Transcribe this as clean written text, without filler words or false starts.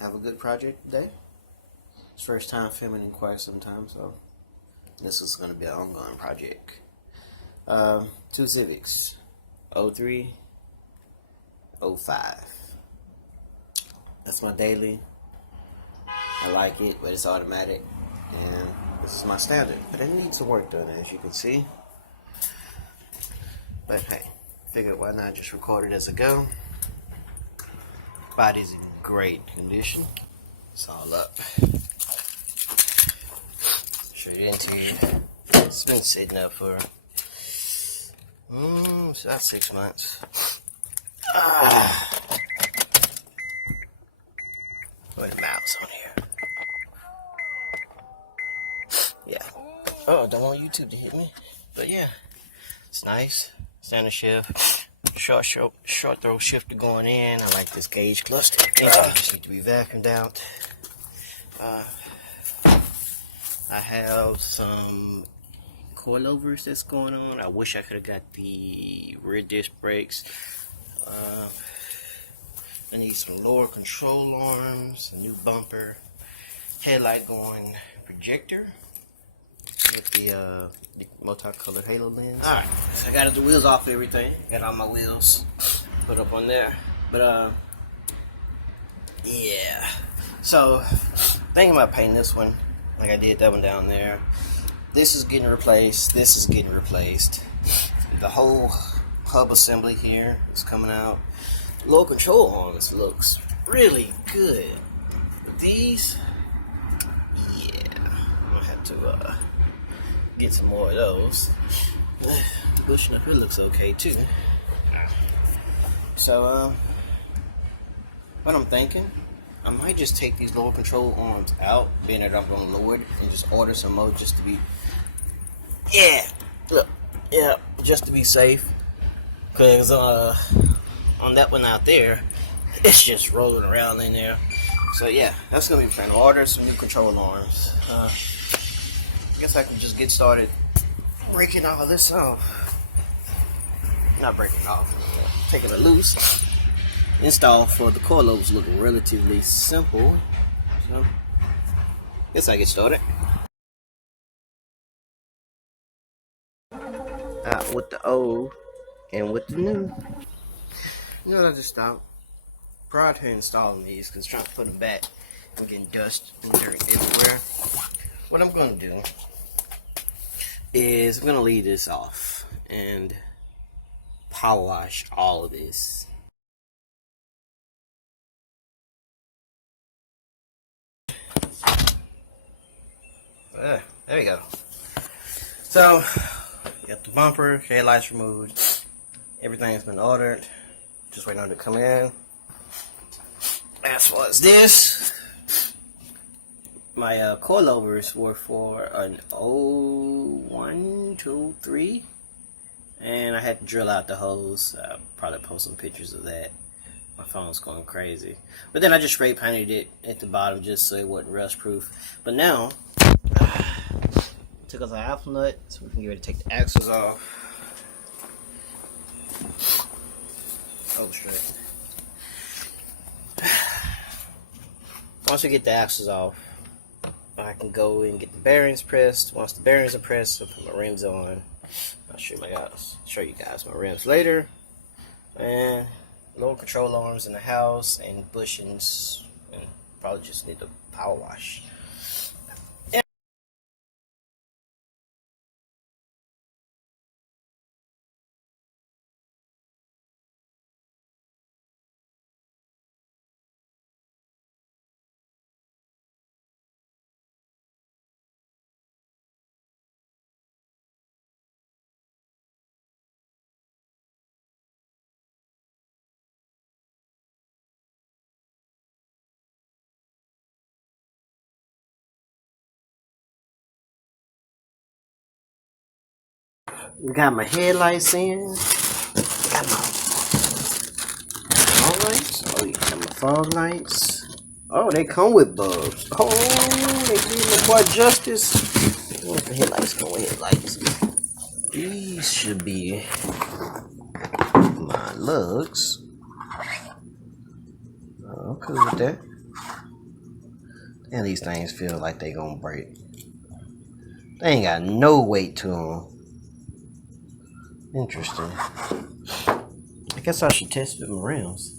have a good project today. It's first time filming in quite some time, so this is going to be an ongoing project. Two Civics, 03, 05. That's my daily. I like it, but it's automatic, and this is my standard. But it needs some work done, as you can see. But hey, figured why not just record it as I go. Body's in great condition. It's all up. Show you the interior. It's been sitting up for it's about 6 months. Put a mouse on here. Yeah. Oh, don't want YouTube to hit me. But yeah, it's nice. Standard shift. Short throw shifter going in. I like this gauge cluster. Just need to be vacuumed out. I have some coilovers that's going on. I wish I could have got the rear disc brakes. I need some lower control arms, a new bumper, headlight going, projector with the multicolored halo lens. Alright, so I got the wheels off everything. Got all my wheels put up on there. But yeah. So thinking about painting this one like I did that one down there. This is getting replaced. This is getting replaced. The whole hub assembly here is coming out. Low control arms looks really good. But these, yeah, I'm gonna have to get some more of those. The bushing up here looks okay too. So what I'm thinking, I might just take these lower control arms out, being that I'm gonna lower it, and just order some more just to be, yeah, look, yeah, just to be safe. Cause on that one out there, it's just rolling around in there. So yeah, that's gonna be trying to order some new control arms. I guess I can just get started breaking all of this off. Not breaking it off, taking it loose. Install for the coilovers look relatively simple. So guess I get started. With the old and with the new. You know what, I just stopped prior to installing these because trying to put them back and getting dust and dirt everywhere. What I'm going to do is I'm going to leave this off and power wash all of this. There we go. So, got the bumper, headlights removed, everything's been ordered. Just waiting on it to come in. As far as this, my coilovers were for an 0123, and I had to drill out the hose. I'll probably post some pictures of that. My phone's going crazy. But then I just spray painted it at the bottom just so it wasn't rust proof. But now, took us an alpha nut so we can get ready to take the axles off. Oh, straight. Once we get the axles off, I can go and get the bearings pressed. Once the bearings are pressed, I'll put my rims on. I'll show you guys my rims later. And lower control arms in the house and bushings, and probably just need to power wash. Got my headlights in. Got my fog lights. Oh, yeah, got my fog lights. Oh, they come with bulbs. Oh, they give my boy Justice. What the headlights come with headlights? These should be my lugs. I'm cool with that. And these things feel like they gonna break. They ain't got no weight to them. Interesting. I guess I should test with my rims.